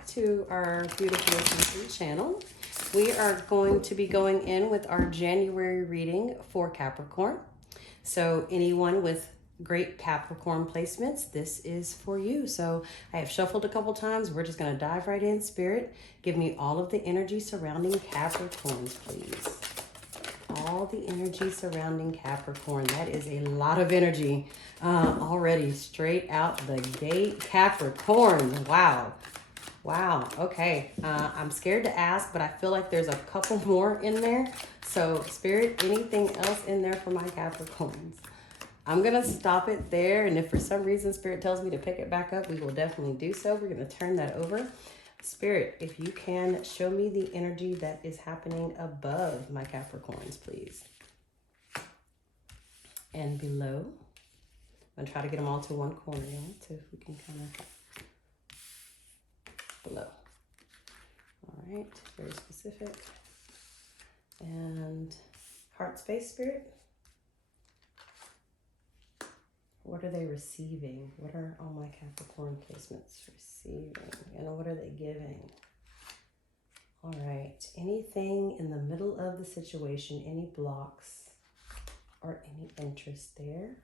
back to our beautiful Simply channel. We are going to be going in with our January reading for Capricorn. So anyone with great Capricorn placements, this is for you. So I have shuffled a couple times. We're just going to dive right in. Spirit, give me all of the energy surrounding Capricorns, please. All the energy surrounding Capricorn. That is a lot of energy already straight out the gate. Capricorn. Wow. Okay. I'm scared to ask, but I feel like there's a couple more in there. So Spirit, anything else in there for my Capricorns? I'm going to stop it there. And if for some reason Spirit tells me to pick it back up, we will definitely do so. We're going to turn that over. Spirit, if you can show me the energy that is happening above my Capricorns, please. And below. I'm going to try to get them all to one corner, so if we can kind of below. All right, very specific. And heart space, Spirit. What are they receiving? What are all my Capricorn placements receiving? And what are they giving? All right. Anything in the middle of the situation, any blocks or any interest there?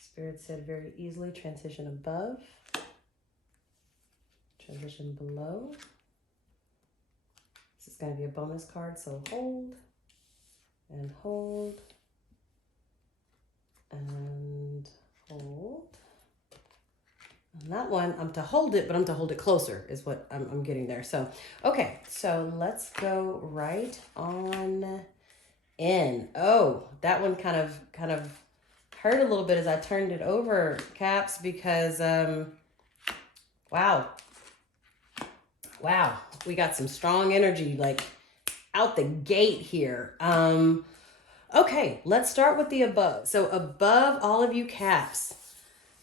Spirit said very easily, transition above, transition below. This is going to be a bonus card, so hold and hold. And hold. And that one, I'm to hold it, but I'm to hold it closer is what I'm getting there. So, okay, so let's go right on in. Oh, that one kind of hurt a little bit as I turned it over, Caps, because, wow, we got some strong energy, like out the gate here. Okay, let's start with the above. So above all of you Caps,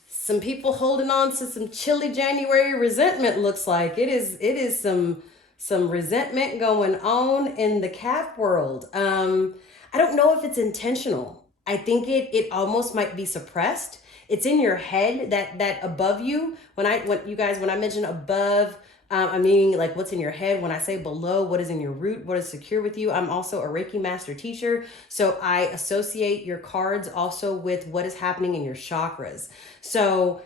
some people holding on to some chilly January resentment looks like. It is some resentment going on in the Cap world. I don't know if it's intentional. I think it almost might be suppressed. It's in your head that above you. When I mention above, I'm meaning like what's in your head. When I say below, what is in your root, what is secure with you. I'm also a Reiki master teacher. So I associate your cards also with what is happening in your chakras. So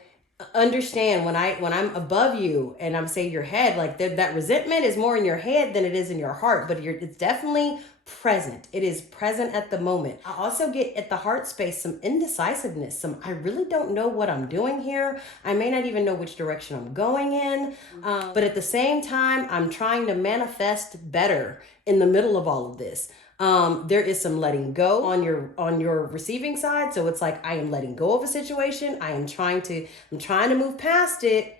understand when I'm above you and I'm saying your head, like that resentment is more in your head than it is in your heart, but it's definitely present. It is present at the moment. I also get at the heart space some indecisiveness, I really don't know what I'm doing here. I may not even know which direction I'm going in, but at the same time, I'm trying to manifest better in the middle of all of this. There is some letting go on your receiving side. So it's like I am letting go of a situation. I'm trying to move past it.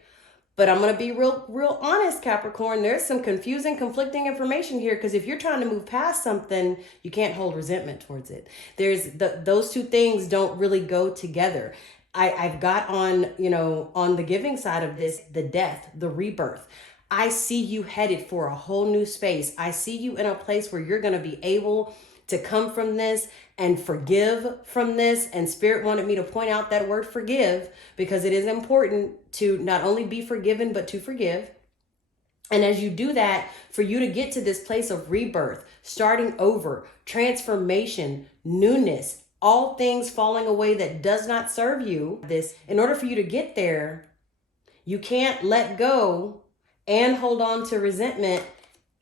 But I'm going to be real honest, Capricorn. There's some confusing, conflicting information here, because if you're trying to move past something, you can't hold resentment towards it. Those two things don't really go together. I've got on the giving side of this, the death, the rebirth. I see you headed for a whole new space. I see you in a place where you're going to be able to come from this and forgive from this. And Spirit wanted me to point out that word forgive, because it is important to not only be forgiven, but to forgive. And as you do that, for you to get to this place of rebirth, starting over, transformation, newness, all things falling away that does not serve you, in order for you to get there, you can't let go and hold on to resentment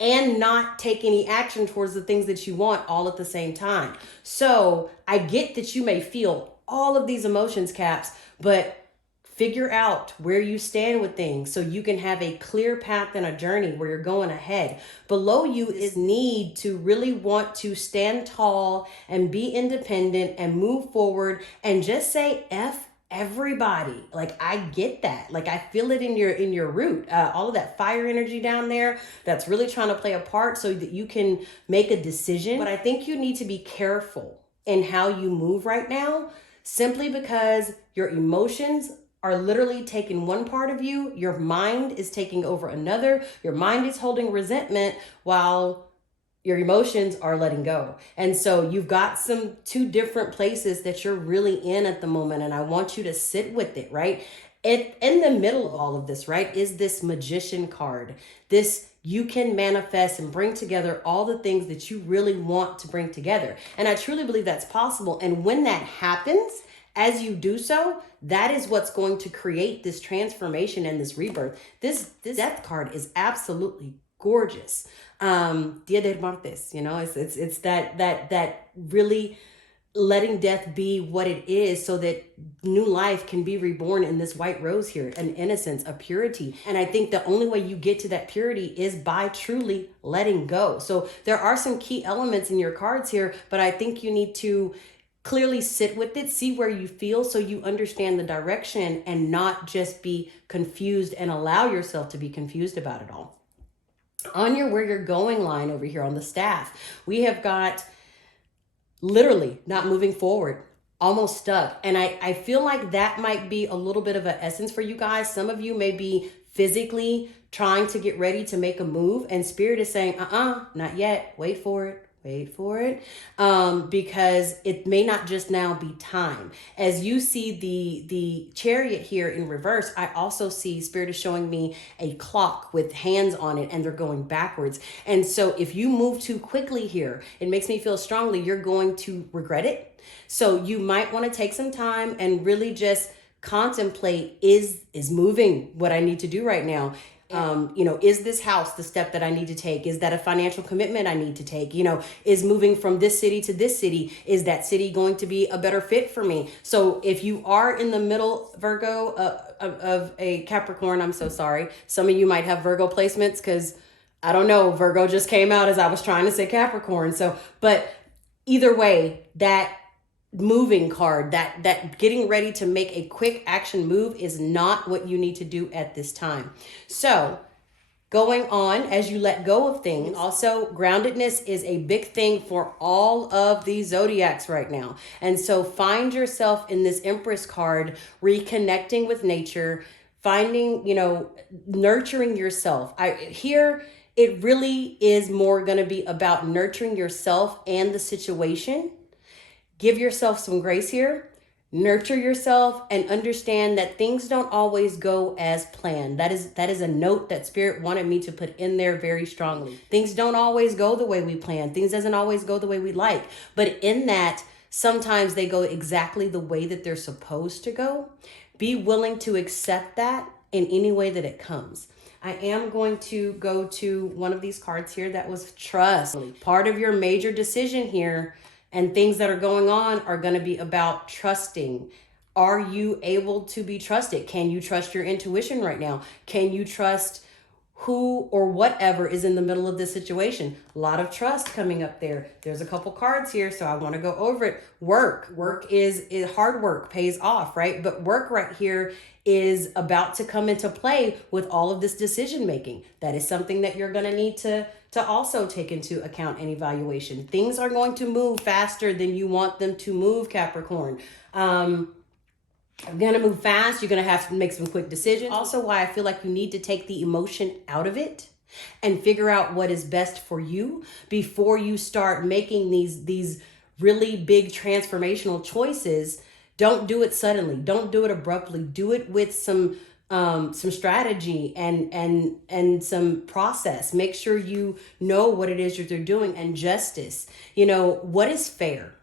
and not take any action towards the things that you want all at the same time. So I get that you may feel all of these emotions, Caps, but figure out where you stand with things so you can have a clear path and a journey where you're going ahead. Below you is need to really want to stand tall and be independent and move forward and just say F everybody. Like, I get that. Like, I feel it in your root, all of that fire energy down there that's really trying to play a part so that you can make a decision. But I think you need to be careful in how you move right now, simply because your emotions are literally taking one part of you. Your mind is taking over another. Your mind is holding resentment while your emotions are letting go. And so you've got two different places that you're really in at the moment. And I want you to sit with it, right? In the middle of all of this, right, is this Magician card. This, you can manifest and bring together all the things that you really want to bring together. And I truly believe that's possible. And when that happens, as you do so, that is what's going to create this transformation and this rebirth. This death card is absolutely gorgeous. Dia de Martes, you know, it's that really letting death be what it is so that new life can be reborn in this white rose here, an innocence, a purity. And I think the only way you get to that purity is by truly letting go. So there are some key elements in your cards here, but I think you need to clearly sit with it, see where you feel so you understand the direction and not just be confused and allow yourself to be confused about it all. On your where you're going line over here on the staff, we have got literally not moving forward, almost stuck. And I feel like that might be a little bit of an essence for you guys. Some of you may be physically trying to get ready to make a move and spirit is saying, not yet, wait for it. Because it may not just now be time. As you see the chariot here in reverse, I also see spirit is showing me a clock with hands on it and they're going backwards. And so if you move too quickly here, it makes me feel strongly you're going to regret it. So you might want to take some time and really just contemplate, is moving what I need to do right now? Is this house the step that I need to take? Is that a financial commitment I need to take? Is moving from this city to this city, is that city going to be a better fit for me? So if you are in the middle, Virgo, of a Capricorn, I'm so sorry. Some of you might have Virgo placements because I don't know, Virgo just came out as I was trying to say Capricorn. So, but either way, that moving card, that getting ready to make a quick action move is not what you need to do at this time. So going on as you let go of things, also groundedness is a big thing for all of the zodiacs right now. And so find yourself in this Empress card, reconnecting with nature, finding, nurturing yourself. Here it really is more going to be about nurturing yourself and the situation. Give yourself some grace here, nurture yourself, and understand that things don't always go as planned. That is a note that Spirit wanted me to put in there very strongly. Things don't always go the way we plan. Things doesn't always go the way we like. But in that, sometimes they go exactly the way that they're supposed to go. Be willing to accept that in any way that it comes. I am going to go to one of these cards here that was trust. Part of your major decision here and things that are going on are going to be about trusting. Are you able to be trusted? Can you trust your intuition right now? Can you trust who or whatever is in the middle of this situation? A lot of trust coming up there. There's a couple cards here, so I want to go over it. Work is hard work pays off, right? But work right here is about to come into play with all of this decision making. That is something that you're going to need to also take into account and evaluation. Things are going to move faster than you want them to move, Capricorn. I'm going to move fast. You're going to have to make some quick decisions. Also, why I feel like you need to take the emotion out of it and figure out what is best for you before you start making these really big transformational choices. Don't do it suddenly. Don't do it abruptly. Do it with some strategy and some process. Make sure you know what it is that they're doing and justice. What is fair?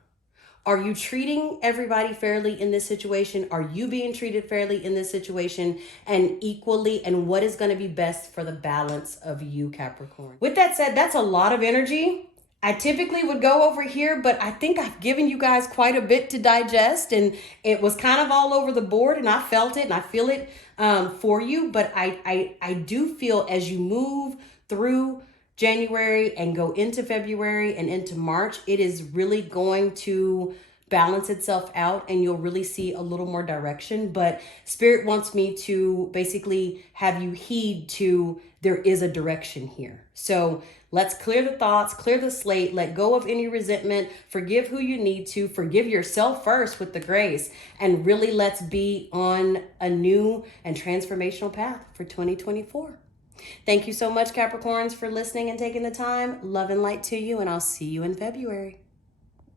Are you treating everybody fairly in this situation? Are you being treated fairly in this situation and equally? And what is going to be best for the balance of you, Capricorn? With that said, that's a lot of energy. I typically would go over here, but I think I've given you guys quite a bit to digest, and it was kind of all over the board, and I felt it and I feel it for you. But I do feel as you move through January and go into February and into March, it is really going to balance itself out and you'll really see a little more direction. But Spirit wants me to basically have you heed to there is a direction here. So let's clear the thoughts, clear the slate, let go of any resentment, forgive who you need to, forgive yourself first with the grace, and really let's be on a new and transformational path for 2024. Thank you so much, Capricorns, for listening and taking the time. Love and light to you, and I'll see you in February.